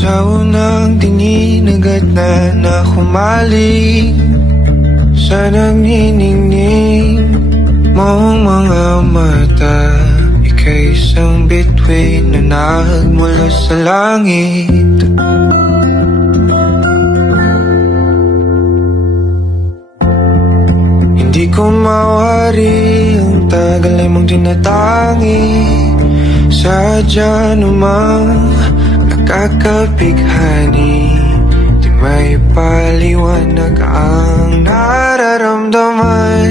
Sa unang tingin agad na humaling sa nagniningning mong mga mata. Ika'y isang bituin na nagmula sa langit. Hindi ko mawari ang tagal ay mong tinatangi. Sadya namang nakakapighani, di may paliwanag ang nararamdaman.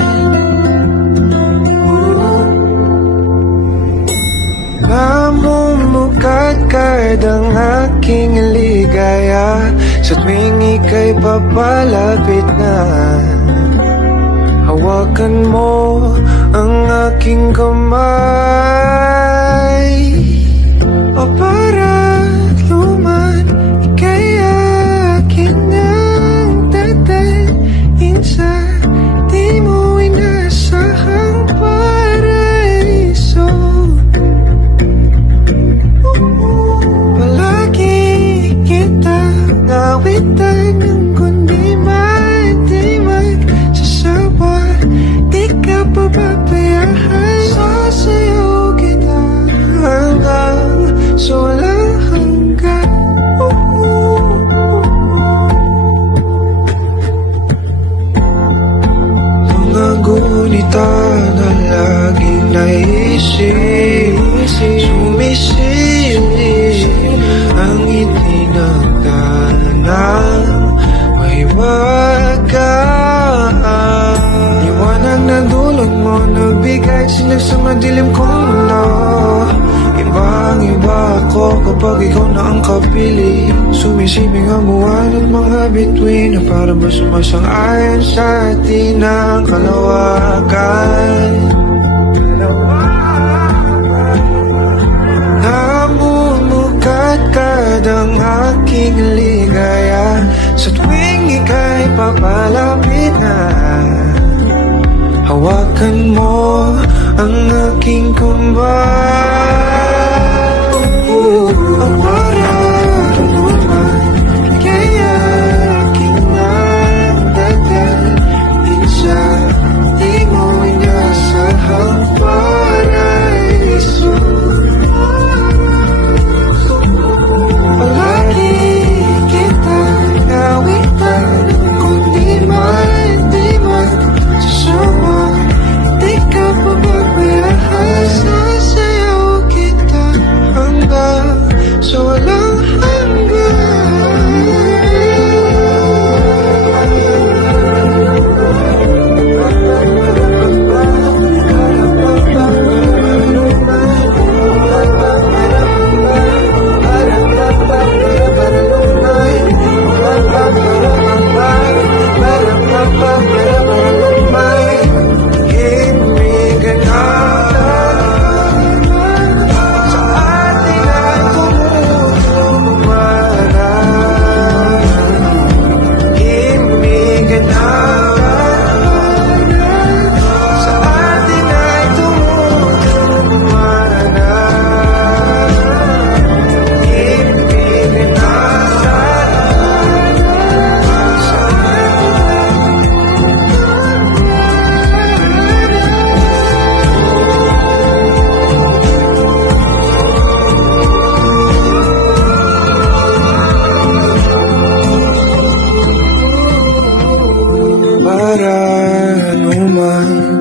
Namumukadkad ang aking ligaya sa tuwing ika'y papalapit na. Hawakan mo ang aking kamay, o para luman ika'y akin ang dadalhin sa di mo inasahang paraiso. Palagi kita nawitan ng kundi di magsasawa. Di ka pababayaan, sasayaw kita hanggang sa walang hanggan. Mga gunita na laging naisip, sumisilip ang itinagdanang may wagas. Liwanag na dulot mo, nagbigay sinag sa madilim kong mundo. Ibang-iba ako kapag ikaw na ang kapili. Sumisibing ang buwan at mga bituin na para ba sumasang-ayon sa atin ang kalawakan. Namumukadkad ang aking ligaya sa tuwing ika'y papalapit na. Hawakan mo ang aking kumbay, ang mararamdaman ika'y aking nadadalhin sa di mo inasahang paraiso. Palagi kita nawitan kung di magsasawa. Di ka pababayaan, sasayaw kita hanggang sa walang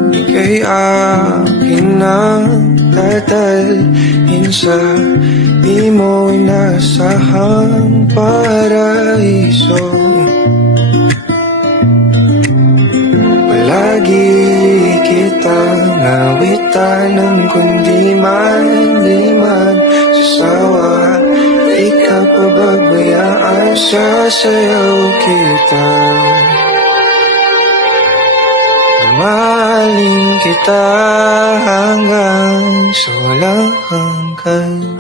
ika'y akin ang dadalhin sa di mo inasahang paraiso. Palagi kitang nawitan ng kundi di magsasawa. Di ka pababayaan, sasayaw kita. Mahalin kita hanggang sa walang hanggan.